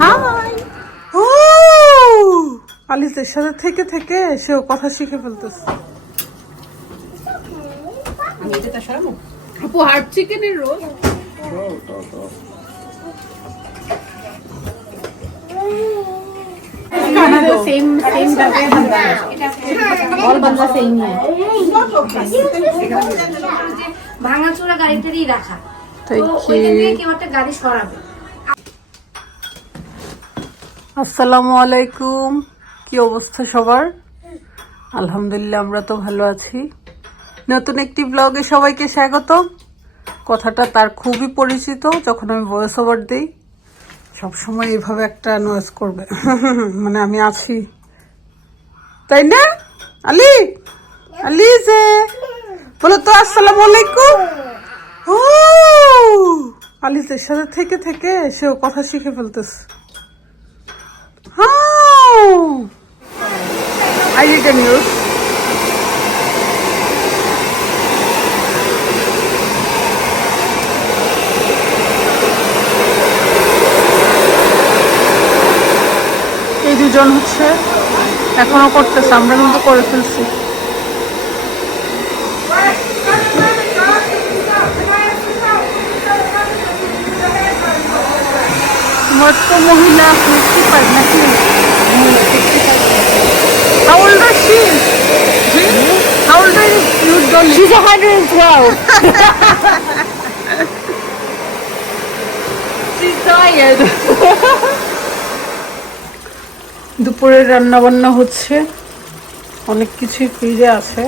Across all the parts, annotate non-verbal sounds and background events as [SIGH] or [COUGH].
High. ও! আলিসের সাথে থেকে থেকে সেও কথা শিখে ফেলতেছে। আমি এটা সরাবো? আপু হার্ড চিকেনের রোল সেম সেম ভাবে ভাঙাচোরা গাড়িটারই রাখা। তো ওই দিন থেকে কেউ একটা গাড়ি সরাবে। আসসালামু আলাইকুম। কি অবস্থা সবার? আলহামদুলিল্লাহ, আমরা তো ভালো আছি। নতুন একটি ব্লগে সবাইকে স্বাগত কথাটা তার খুবই পরিচিত, যখন আমি ভয়েস ওভার দিই, সবসময় এইভাবে একটা নয়েজ করবে। [LAUGHS] মানে আমি আছি। তাই না? আলি? আলি যে? বলো তো, আসসালামু আলাইকুম। ও! আলিসের সাথে থেকে থেকে সেও কথা শিখে ফেলতেছে। Oh! Are you a news. এই দুজন হচ্ছে এখনও করতেছে আমরা কিন্তু করে ফেলছি তো মহিলা ফিফটি ফাইভ নাকি How old is she? How old is you, Dolly? She's 112. [LAUGHS] She's tired. দুপুরের রান্না বান্না হচ্ছে অনেক কিছুই ফ্রিজে আছে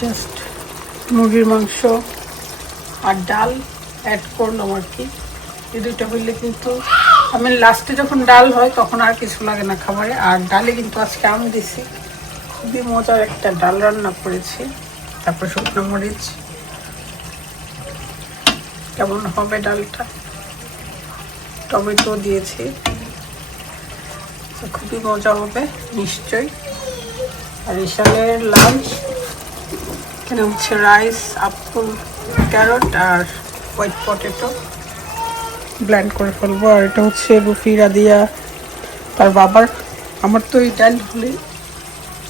জাস্ট মুরগির মাংস আর ডাল অ্যাড করলাম আর কি এই দুইটা হইলে কিন্তু আমি লাস্টে যখন ডাল হয়, তখন আর কিছু লাগে না খাবারে। আর ডালে কিন্তু আজকে আম দিছি। খুবই মজার একটা ডাল রান্না করেছি। তারপর শুকনো মরিচ। কেমন হবে ডালটা? টমেটো দিয়েছি। খুবই মজা হবে, নিশ্চয়ই। আর ইশানের লাঞ্চ, এখানে হচ্ছে রাইস, আপুল, ক্যারট আর হোয়াইট পটেটো। ব্ল্যান্ড করে ফেলব। আর এটা হচ্ছে রুফি, রাদিয়া, তার বাবার। আমার তো এই ডাল হলেই,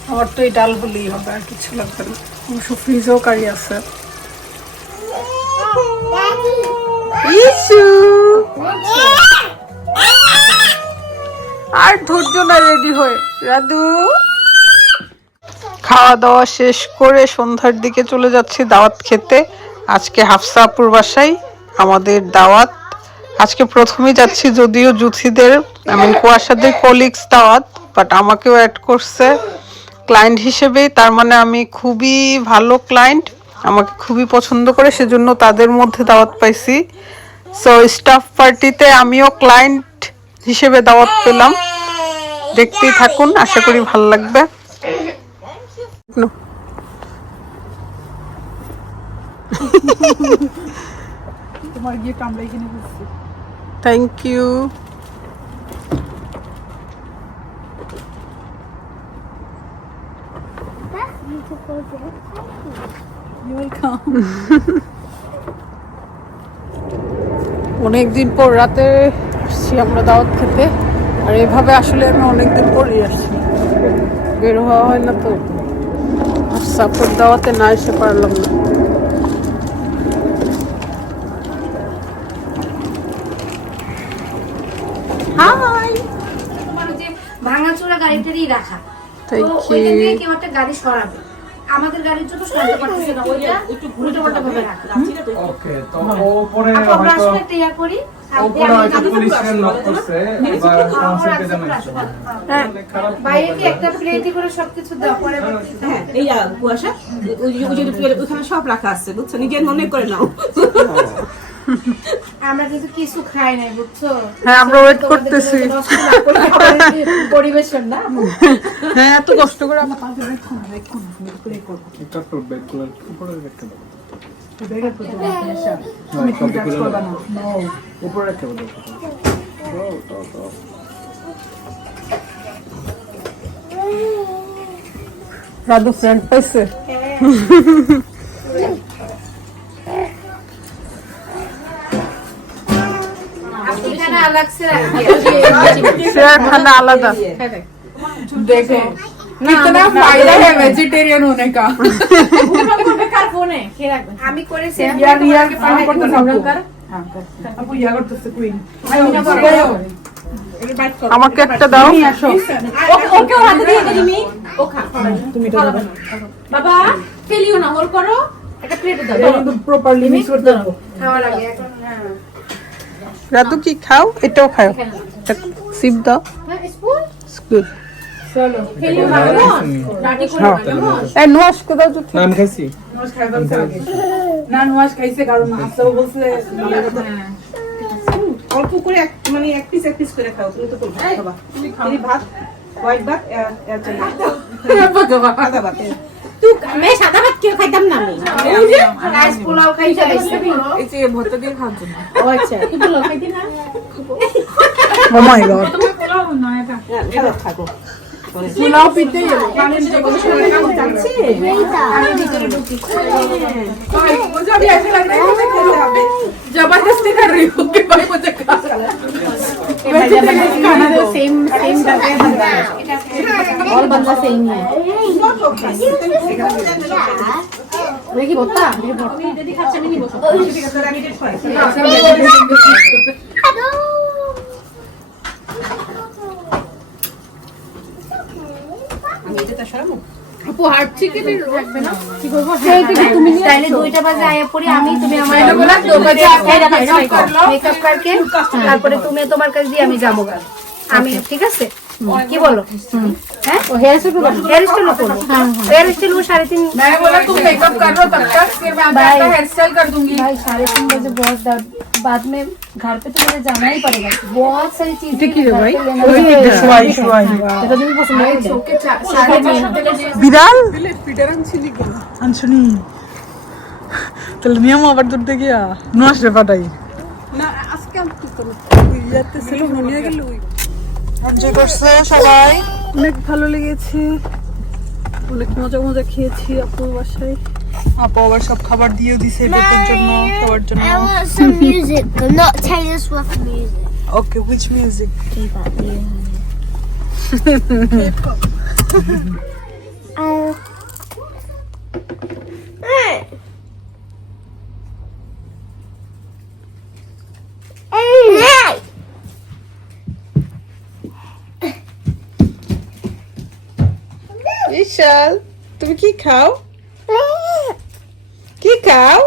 আমার তো এই ডাল হলেই হবে, আর কিছু লাগবে না। অবশ্য ফ্রিজেও কারি আছে। আর ধৈর্য না রেডি হয়ে। রাদু! খাওয়া দাওয়া শেষ করে সন্ধ্যার দিকে চলে যাচ্ছি দাওয়াত খেতে। আজকে হাফসাপুর বাসায়, আমাদের দাওয়াত। আজকে প্রথমেই যাচ্ছি যদিও জুথিদের আই মিন কুয়াশাদের কলিগস দাওয়াত বাট আমাকেও অ্যাড করছে ক্লায়েন্ট হিসেবেই তার মানে আমি খুবই ভালো ক্লায়েন্ট আমাকে খুবই পছন্দ করে, সেজন্য তাদের মধ্যে দাওয়াত পাইছি। সো স্টাফ পার্টিতে আমিও ক্লায়েন্ট হিসেবে দাওয়াত পেলাম। দেখতেই থাকুন, আশা করি ভালো লাগবে। তোমার আমরা এখানে দিচ্ছি থ্যাংক ইউ অনেকদিন পর রাতে আসছি আমরা দাওয়াত খেতে। আর এভাবে আসলে আমি অনেকদিন পরই আসছি। বের হওয়া হয় না তো। আর সাপোর্ট দাওয়াতে না এসে পারলাম না। হাই তোমার যে ভাঙাচোরা গাড়িটারই রাখা। তো Thank ওইখান থেকে কেউ একটা গাড়ি সরাবে। আমাদের গাড়ির জন্য সরাতে পারতেছে না ওইটা একটু পাল্টা ভাবে রাখা ওকে তো উপরে আমরা আসলে একটা করি। উপরে হয়তো পুলিশের নক করছে এবার কাউন্সিলকে জানাইছে হ্যাঁ। বাইরে কি একটা প্লেটে করে সবকিছু পরে হ্যাঁ এই কুয়াশা ওই যে- ওই যে প্লেট- ওখানে সব রাখা আছে বুঝছ? নিজের মনে করে নাও। [LAUGHS] আমরা কিন্তু কিছু খাই নাই বুঝছ? হ্যাঁ, আমরা তোমাদের করতেছি। করে পরিবেশন না? হ্যাঁ এত কষ্ট করে আমার এটা তো ব্যাক করে উপরে রেখে দাও উপরে রেখে দাও তো তো রাধু ফ্রেন্ড পাইছে। এখানে আলাদা চেয়ার খানা আলাদা देखो कितना फायदा है वेजिटेरियन होने का কার ফোনে কে রাখবে আমি করেছি यार यार के फोन करते सबको आपको यार करते से कोई আমাকে একটা দাও ওকে ওর হাতে দিয়ে দিবি মি ও খা তুমি তো বাবা ফেলিও না হোল করো একটা প্লেটে দাও प्रॉपर्ली मिक्स करते रहो খাওয়ার আগে এখন হ্যাঁ রাধু কি খাও? এটাও খাও। সিপ দাও। হ্যাঁ। স্কুল অল্প করে মানে করে খাও তো ভাত ভাত এ- এ চাই সাদা ভাত এ। তুই আমি সাদা ভাত কেউ খাইতাম না আমি রাইস পোলাও খাইতে আইছি এই যে ভর্তা দিয়ে খাওয়ার জন্য ও আচ্ছা তুই পোলাও খাইতি না ও মাই গড হ্যাঁ, খাও, থাকো পোলাও পিতে জানছি मुझे अभी ऐसे लग रहा है कि मैं खेल रहा हूँ जबरदस्ती कर रही हूँ कि भाई मुझे खा खाना तो सेम सेम करके बनता है और बंदा सेम ही है দেখি ভর্তা আমি যদি খাচ্ছি আমি নিব আপু হার্ড চিকেনের রাখবে না কি করব তুমি বাজে আয়া পড়ি আমি তুমি আমার মেকআপ করকে তারপরে তুমি তোমার কাছে দিয়ে আমি যাব গা। আমি ঠিক আছে কি বলো হ্যাঁ হেয়ার স্টাইল হেয়ার স্টাইল করবো হেয়ার স্টাইল वो साढ़े तीन मैं बोला तुम मेकअप कर लो तब तक फिर मैं आगे आपका हेयर स्टाइल कर दूंगी भाई साढ़े तीन बजे बहुत दर्द बाद में घर पे तो मुझे जाना ही पड़ेगा बहुत सारी चीजें কি রে ভাই? ওই শুয়াই, শুয়াই। এটা তুমি পছন্দ হয়েছে সাড়ে তিন বিড়াল আনছনি তাহলে নিয়ম আবার দূর থেকে নোয়াস রে পাঠাই এনজয় করছে সবাই। অনেক ভালো লেগেছে। অনেক মজা মজা খেয়েছি আপুর বাসায়। আপু আবার সব খাবার দিয়ে দিছে বেতের জন্য সবার জন্য. Okay which music Uh, Bishal তুমি কি খাও কি খাও